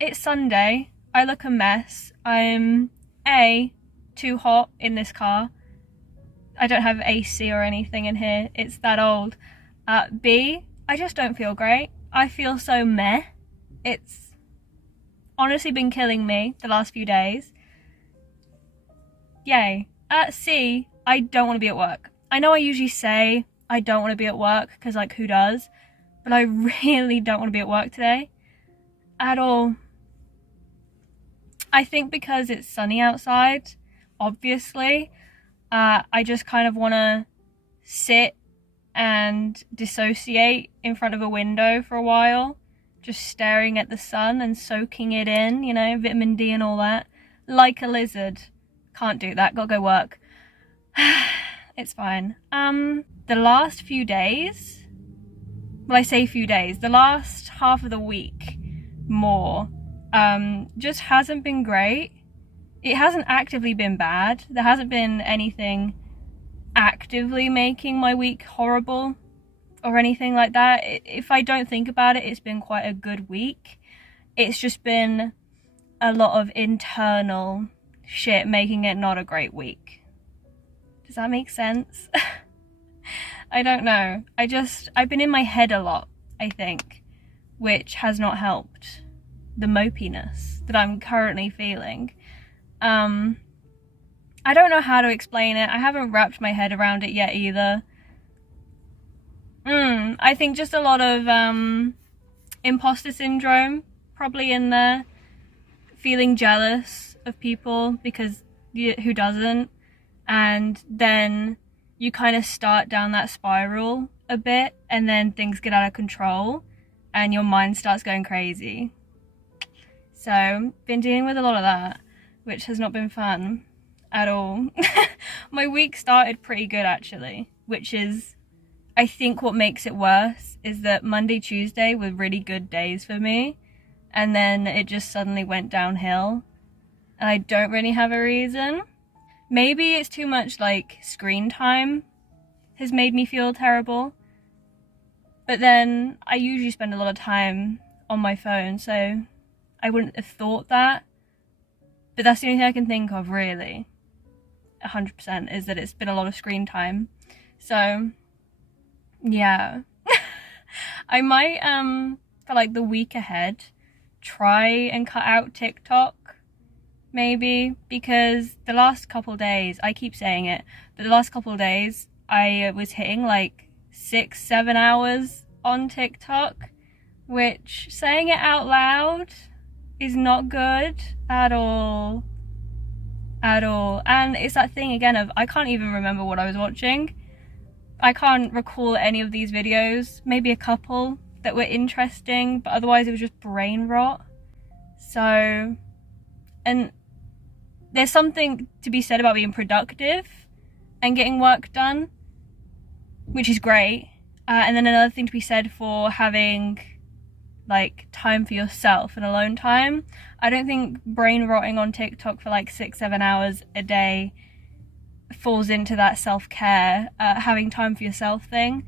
It's Sunday. I look a mess. I'm A, too hot in this car. I don't have AC or anything in here. It's that old. B, I just don't feel great. I feel so meh. It's honestly been killing me the last few days. Yay. C, I don't want to be at work. I know I usually say I don't want to be at work because, like, who does? But I really don't want to be at work today. At all. I think because it's sunny outside, obviously, I just kind of want to sit and dissociate in front of a window for a while, just staring at the sun and soaking it in, you know, vitamin D and all that, like a lizard. Can't do that, gotta go work. It's fine. The last few days, well, I say few days, the last half of the week more, just hasn't been great. It hasn't actively been bad. There hasn't been anything actively making my week horrible or anything like that. If I don't think about it, it's been quite a good week. It's just been a lot of internal shit making it not a great week. Does that make sense? I don't know. I've been in my head a lot, I think, which has not helped the mopiness that I'm currently feeling. I don't know how to explain it. I haven't wrapped my head around it yet either. I think just a lot of imposter syndrome probably in there. Feeling jealous of people because who doesn't? And then you kind of start down that spiral a bit and then things get out of control and your mind starts going crazy. So, been dealing with a lot of that, which has not been fun at all. My week started pretty good actually, which is, I think what makes it worse is that Monday, Tuesday were really good days for me, and then it just suddenly went downhill, and I don't really have a reason. Maybe it's too much like screen time has made me feel terrible, but then I usually spend a lot of time on my phone, so I wouldn't have thought that. But that's the only thing I can think of, really, 100%, is that it's been a lot of screen time. So, yeah. I might, for like the week ahead, try and cut out TikTok, maybe, because the last couple days, I keep saying it, but the last couple days, I was hitting like 6-7 hours on TikTok, which, saying it out loud, is not good at all. At all. And it's that thing again of, I can't even remember what I was watching. I can't recall any of these videos, maybe a couple that were interesting, but otherwise it was just brain rot. So, and there's something to be said about being productive and getting work done, which is great. And then another thing to be said for having like time for yourself and alone time. I don't think brain rotting on TikTok for like 6-7 hours a day falls into that self-care, having time for yourself thing,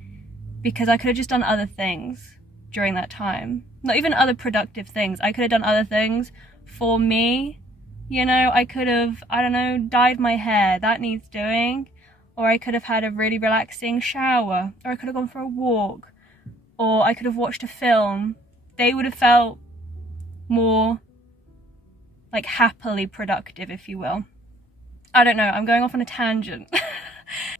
because I could have just done other things during that time. Not even other productive things. I could have done other things for me You know, I could have, I don't know, dyed my hair, that needs doing. Or I could have had a really relaxing shower. Or I could have gone for a walk. Or I could have watched a film. They would have felt more like happily productive, if you will. I don't know, I'm going off on a tangent.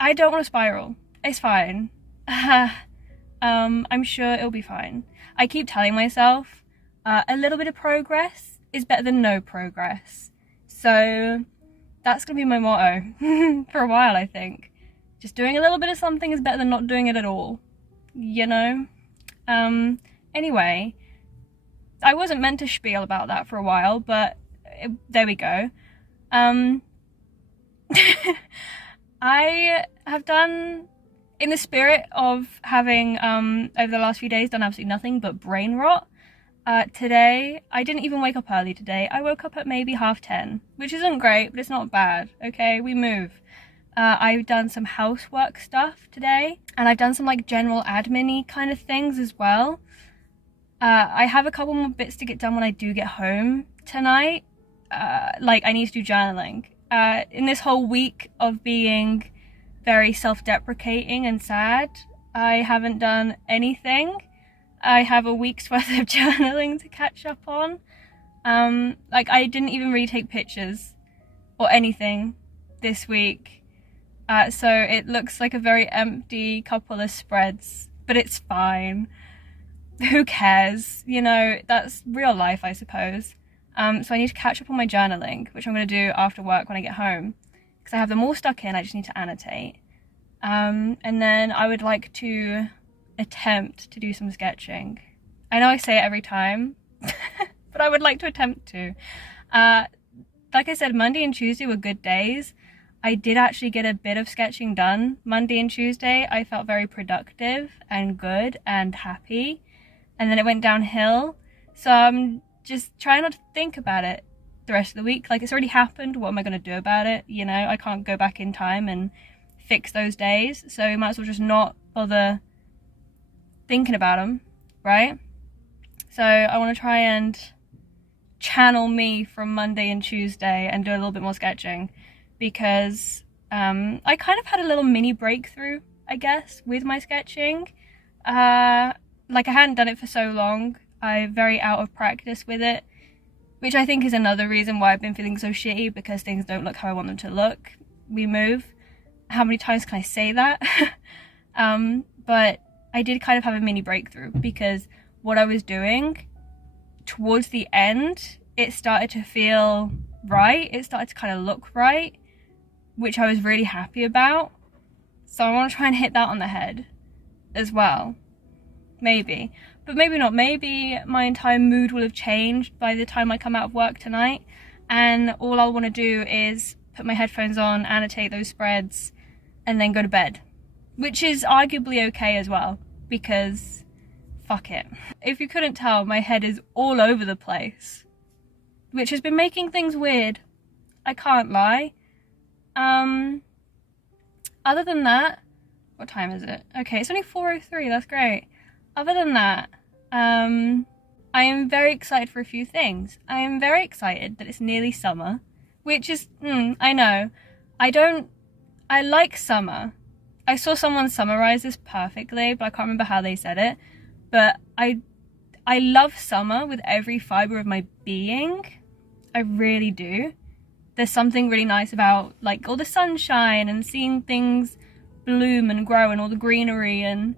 I don't want to spiral. It's fine. I'm sure it'll be fine. I keep telling myself a little bit of progress is better than no progress. So that's gonna be my motto for a while, I think. Just doing a little bit of something is better than not doing it at all, you know? Anyway, I wasn't meant to spiel about that for a while, but there we go. I have done, in the spirit of having, over the last few days, done absolutely nothing but brain rot. Today, I didn't even wake up early today. I woke up at maybe 10:30, which isn't great, but it's not bad, okay? We move. I've done some housework stuff today, and I've done some like general admin-y kind of things as well. I have a couple more bits to get done when I do get home tonight. Like I need to do journaling. In this whole week of being very self-deprecating and sad, I haven't done anything. I have a week's worth of journaling to catch up on. Like I didn't even really take pictures or anything this week. So it looks like a very empty couple of spreads, but it's fine. Who cares? You know, that's real life, I suppose. So I need to catch up on my journaling, which I'm going to do after work when I get home, because I have them all stuck in. I just need to annotate. And then I would like to attempt to do some sketching. I know I say it every time, but I would like to attempt to. Like I said, Monday and Tuesday were good days. I did actually get a bit of sketching done. Monday and Tuesday, I felt very productive and good and happy. And then it went downhill. So I'm just trying not to think about it the rest of the week. Like, it's already happened. What am I going to do about it? You know, I can't go back in time and fix those days. So we might as well just not bother thinking about them, right? So I want to try and channel me from Monday and Tuesday and do a little bit more sketching, because I kind of had a little mini breakthrough, I guess, with my sketching. Like I hadn't done it for so long. I'm very out of practice with it, which I think is another reason why I've been feeling so shitty, because things don't look how I want them to look. We move. How many times can I say that? But I did kind of have a mini breakthrough, because what I was doing towards the end, it started to feel right. It started to kind of look right, which I was really happy about. So I want to try and hit that on the head as well. Maybe. But maybe not. Maybe my entire mood will have changed by the time I come out of work tonight, and all I'll want to do is put my headphones on, annotate those spreads, and then go to bed. Which is arguably okay as well, because fuck it. If you couldn't tell, my head is all over the place, which has been making things weird. I can't lie. Other than that, what time is it? Okay, it's only 4:03, that's great. Other than that, I am very excited for a few things. I am very excited that it's nearly summer, which is, I know. I like summer. I saw someone summarize this perfectly, but I can't remember how they said it. But I love summer with every fiber of my being. I really do. There's something really nice about like all the sunshine and seeing things bloom and grow and all the greenery and,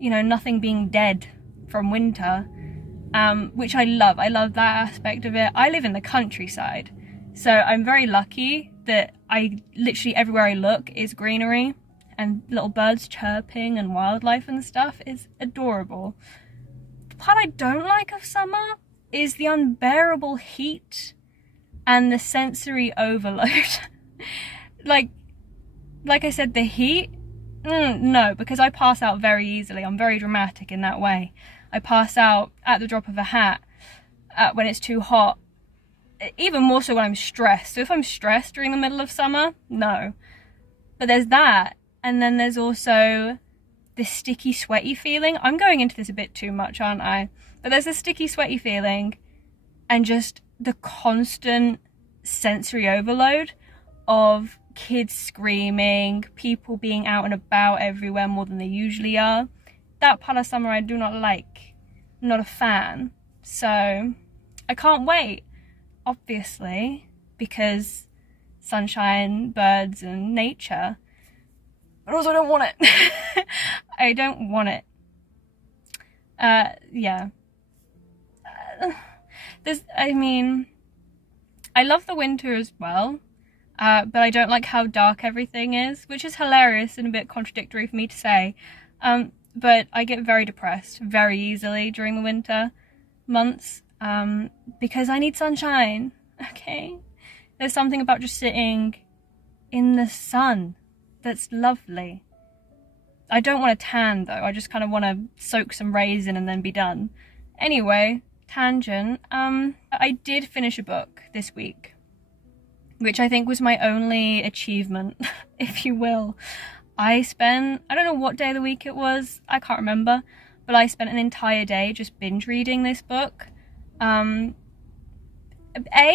you know, nothing being dead from winter, which I love. I love that aspect of it. I live in the countryside, so I'm very lucky that I literally everywhere I look is greenery and little birds chirping and wildlife and stuff. Is adorable. The part I don't like of summer is the unbearable heat and the sensory overload. like I said, the heat, no, because I pass out very easily. I'm very dramatic in that way. I pass out at the drop of a hat when it's too hot, even more so when I'm stressed. So if I'm stressed during the middle of summer, no. But there's that, and then there's also this sticky, sweaty feeling. I'm going into this a bit too much, aren't I? But there's this sticky, sweaty feeling, and just the constant sensory overload of kids screaming, people being out and about everywhere more than they usually are. That part of summer I do not like. I'm not a fan. So I can't wait, obviously, because sunshine, birds and nature. But also I don't want it. I don't want it. Yeah. I love the winter as well, but I don't like how dark everything is, which is hilarious and a bit contradictory for me to say. But I get very depressed very easily during the winter months, because I need sunshine, okay? There's something about just sitting in the sun that's lovely. I don't want to tan though, I just kind of want to soak some rays in and then be done. Anyway, tangent, I did finish a book this week, which I think was my only achievement, if you will. I don't know what day of the week it was, I can't remember, but I spent an entire day just binge reading this book. A,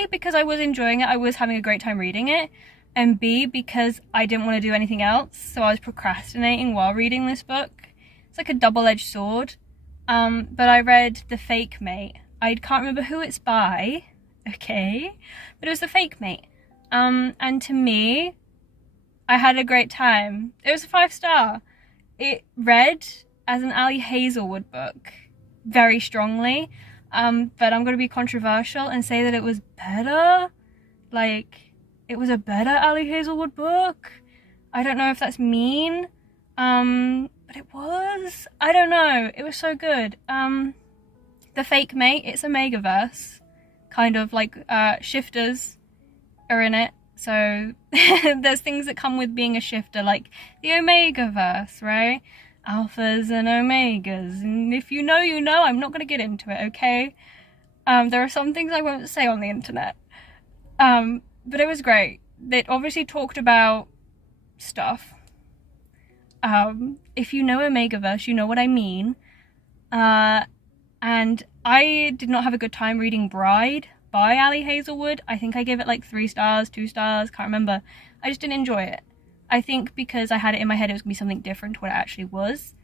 because I was enjoying it, I was having a great time reading it, and B, because I didn't want to do anything else, so I was procrastinating while reading this book. It's like a double-edged sword. But I read The Fake Mate. I can't remember who it's by, okay, but it was The Fake Mate. And to me, I had a great time. It was a 5-star. It read as an Ali Hazelwood book, very strongly, but I'm going to be controversial and say that it was better. Like, it was a better Ali Hazelwood book. I don't know if that's mean, but it was. I don't know. It was so good. The Fake Mate, it's a megaverse. Kind of like, shifters are in it. So there's things that come with being a shifter, like the Omegaverse, right? Alphas and Omegas. And if you know, you know. I'm not going to get into it, okay? There are some things I won't say on the internet. But it was great. It obviously talked about stuff. If you know Omegaverse, you know what I mean. And I did not have a good time reading Bride by Ali Hazelwood. I think I gave it like 3 stars, 2 stars, can't remember. I just didn't enjoy it. I think because I had it in my head it was going to be something different to what it actually was.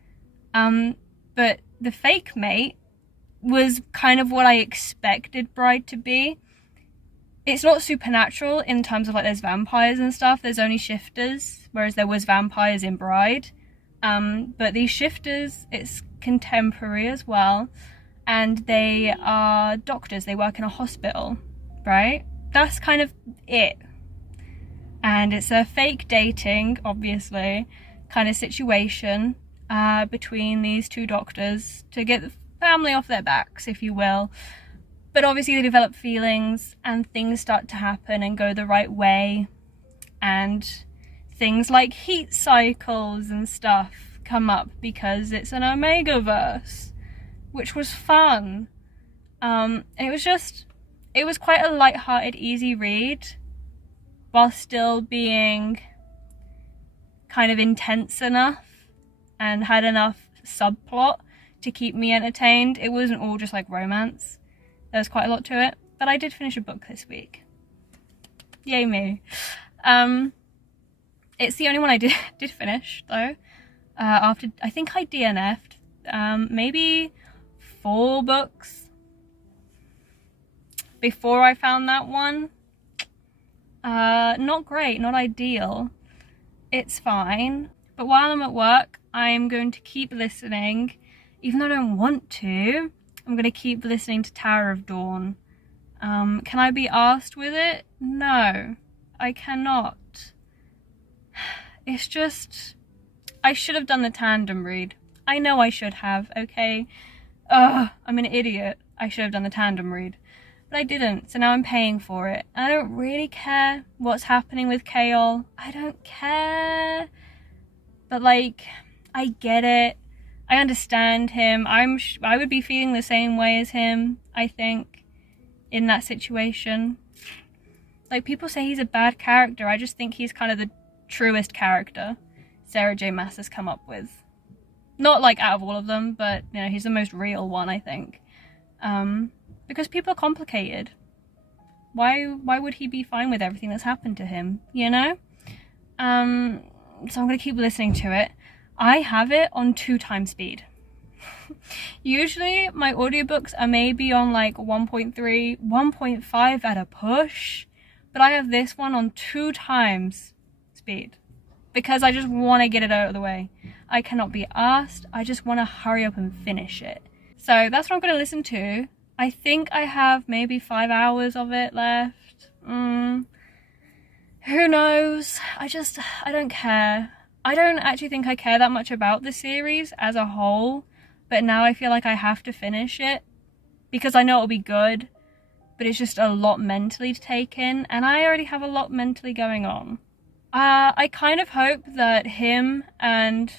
But The Fake Mate was kind of what I expected Bride to be. It's not supernatural in terms of like there's vampires and stuff, there's only shifters, whereas there was vampires in Bride. But these shifters, it's contemporary as well, and they are doctors, they work in a hospital, right? That's kind of it. And it's a fake dating, obviously, kind of situation between these 2 doctors to get the family off their backs, if you will. But obviously they develop feelings and things start to happen and go the right way. And things like heat cycles and stuff come up because it's an Omegaverse, which was fun. And it was quite a light-hearted, easy read, while still being kind of intense enough and had enough subplot to keep me entertained. It wasn't all just like romance. There was quite a lot to it, but I did finish a book this week. Yay me. It's the only one I did finish though. After, I think I DNF'd maybe 4 books before I found that one. Not great, not ideal. It's fine. But while I'm at work, I'm going to keep listening, even though I don't want to. I'm going to keep listening to Tower of Dawn. Can I be arsed with it? No, I cannot. It's just, I should have done the tandem read. I know I should have, okay? Ugh, I'm an idiot. I should have done the tandem read. But I didn't, so now I'm paying for it. I don't really care what's happening with Kaol. I don't care. But like, I get it. I understand him. I would be feeling the same way as him, I think, in that situation. Like, people say he's a bad character. I just think he's kind of the truest character Sarah J. Maas has come up with. Not like out of all of them, but you know, he's the most real one, I think. Because people are complicated. Why would he be fine with everything that's happened to him, you know? So I'm gonna keep listening to it. I have it on 2x speed. Usually my audiobooks are maybe on like 1.3, 1.5 at a push, but I have this one on 2x speed because I just want to get it out of the way. I cannot be asked. I just want to hurry up and finish it. So that's what I'm going to listen to. I think I have maybe 5 hours of it left. Who knows? I don't care. I don't actually think I care that much about the series as a whole, but now I feel like I have to finish it because I know it'll be good, but it's just a lot mentally to take in, and I already have a lot mentally going on. I kind of hope that him and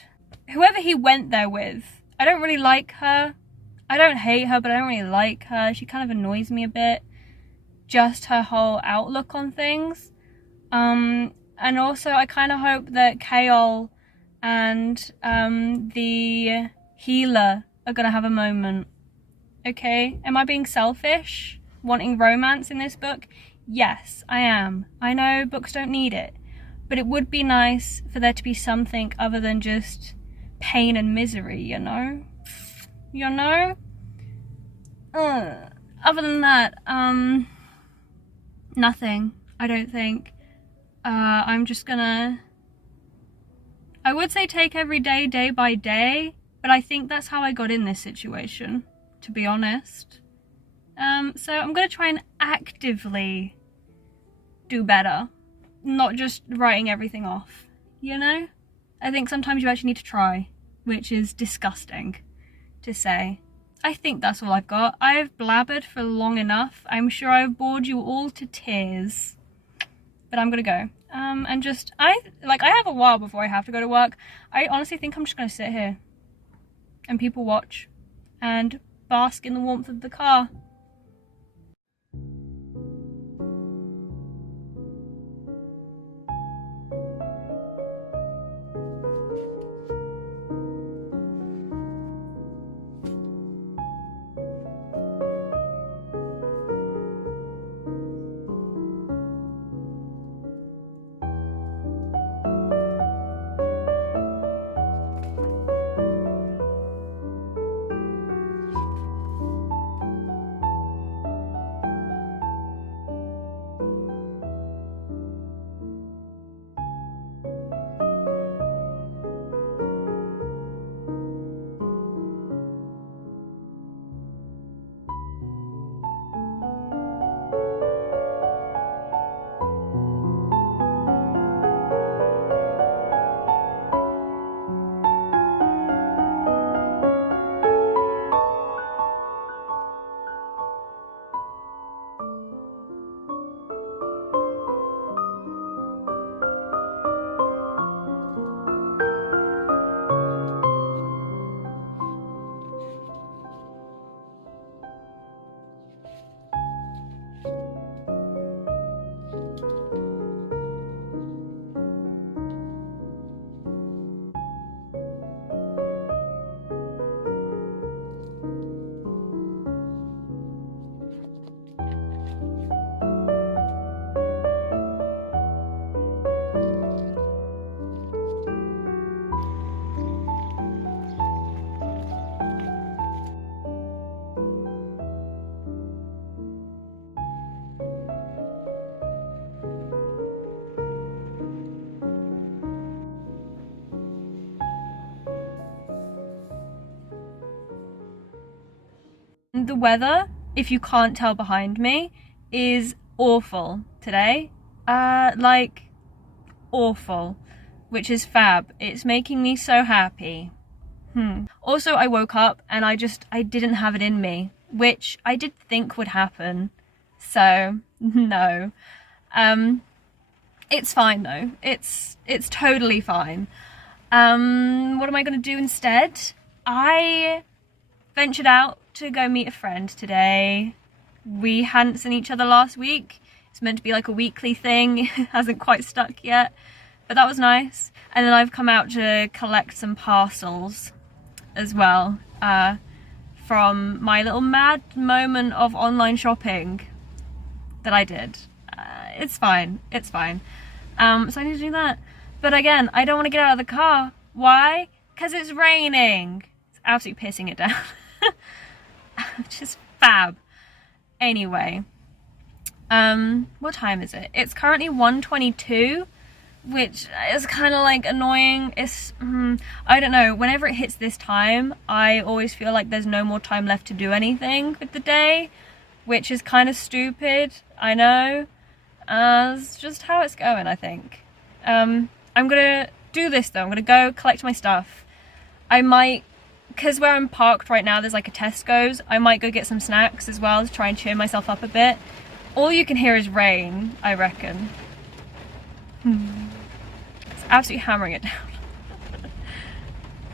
whoever he went there with, I don't really like her. I don't hate her, but I don't really like her. She kind of annoys me a bit. Just her whole outlook on things. And also I kind of hope that Kaol and the healer are gonna have a moment. Okay? Am I being selfish? Wanting romance in this book? Yes, I am. I know books don't need it, but it would be nice for there to be something other than just pain and misery, you know? You know? Other than that, nothing, I don't think. I'm just gonna, I would say take every day, day by day, but I think that's how I got in this situation, to be honest. So I'm gonna try and actively do better, not just writing everything off, you know? I think sometimes you actually need to try, which is disgusting to say. I think that's all I've got. I've blabbered for long enough. I'm sure I've bored you all to tears, but I'm gonna go. And just, I have a while before I have to go to work. I honestly think I'm just gonna sit here and people watch and bask in the warmth of the car. The weather, if you can't tell behind me, is awful today. Like, awful, which is fab. It's making me so happy. Also, I woke up and I didn't have it in me, which I did think would happen. So, no. It's fine though. It's totally fine. What am I gonna do instead? I ventured out to go meet a friend today. We hadn't seen each other last week. It's meant to be like a weekly thing. It hasn't quite stuck yet, but that was nice. And then I've come out to collect some parcels as well, from my little mad moment of online shopping that I did. It's fine. It's fine. So I need to do that. But again, I don't want to get out of the car. Why? Because it's raining. It's absolutely pissing it down. Which is fab. Anyway. What time is it? It's currently 1:22, which is kind of like annoying. It's, I don't know, whenever it hits this time, I always feel like there's no more time left to do anything with the day, which is kind of stupid, I know. It's just how it's going, I think. I'm gonna do this though. I'm gonna go collect my stuff. I might, because where I'm parked right now, there's like a Tesco's. I might go get some snacks as well to try and cheer myself up a bit. All you can hear is rain, I reckon. It's absolutely hammering it down.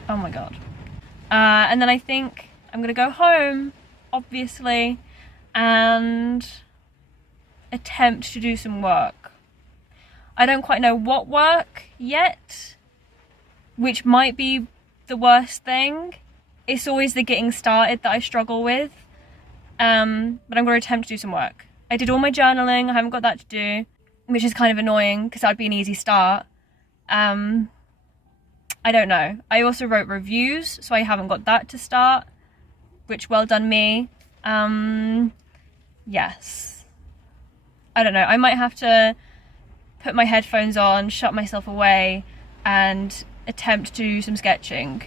Oh my god. And then I think I'm gonna go home, obviously, and attempt to do some work. I don't quite know what work yet, which might be the worst thing. It's always the getting started that I struggle with. But I'm going to attempt to do some work. I did all my journaling, I haven't got that to do, which is kind of annoying because that'd be an easy start. I don't know. I also wrote reviews, so I haven't got that to start, which well done me. Yes. I don't know. I might have to put my headphones on, shut myself away, and attempt to do some sketching.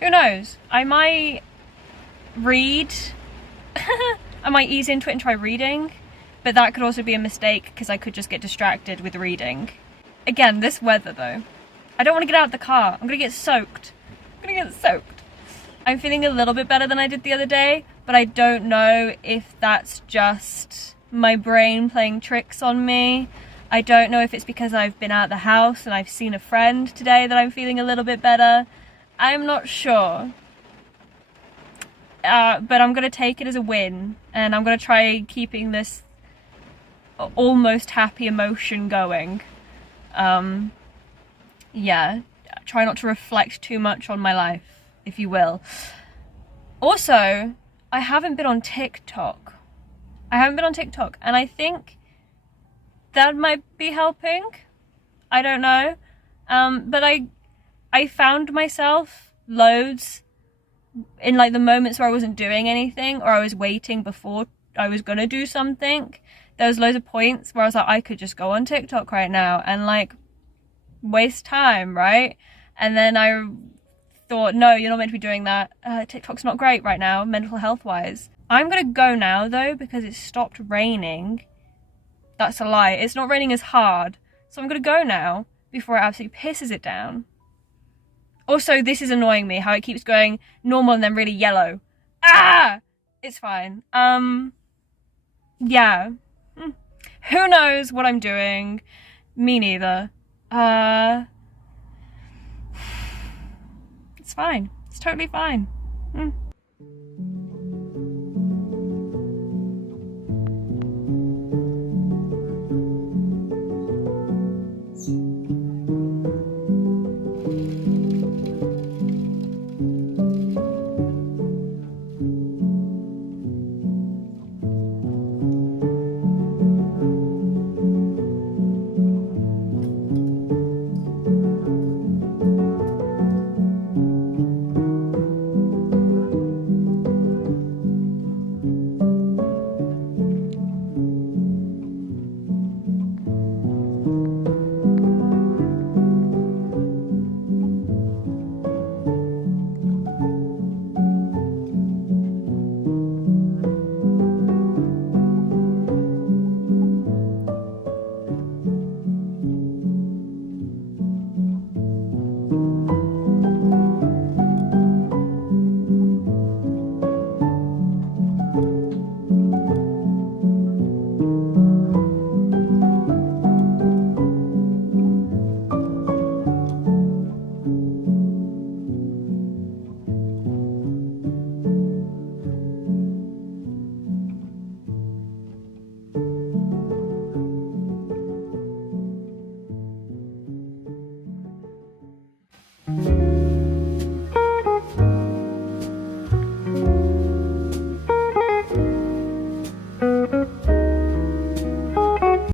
Who knows? I might read. I might ease into it and try reading, but that could also be a mistake because I could just get distracted with reading. Again, this weather though. I don't want to get out of the car. I'm gonna get soaked. I'm feeling a little bit better than I did the other day, but I don't know if that's just my brain playing tricks on me. I don't know if it's because I've been out of the house and I've seen a friend today that I'm feeling a little bit better. I'm not sure. But I'm gonna take it as a win, and I'm gonna try keeping this almost happy emotion going. Yeah, try not to reflect too much on my life, if you will. Also, I haven't been on TikTok. And I think that might be helping. I don't know. But I found myself loads in like the moments where I wasn't doing anything or I was waiting before I was gonna do something. There was loads of points where I was like, I could just go on TikTok right now and like waste time, right? And then I thought, no, you're not meant to be doing that. TikTok's not great right now, mental health wise. I'm gonna go now though because it stopped raining. That's a lie. It's not raining as hard. So I'm gonna go now before it absolutely pisses it down. Also, this is annoying me, how it keeps going normal and then really yellow. Ah! It's fine. Yeah. Who knows what I'm doing? Me neither. It's fine. It's totally fine.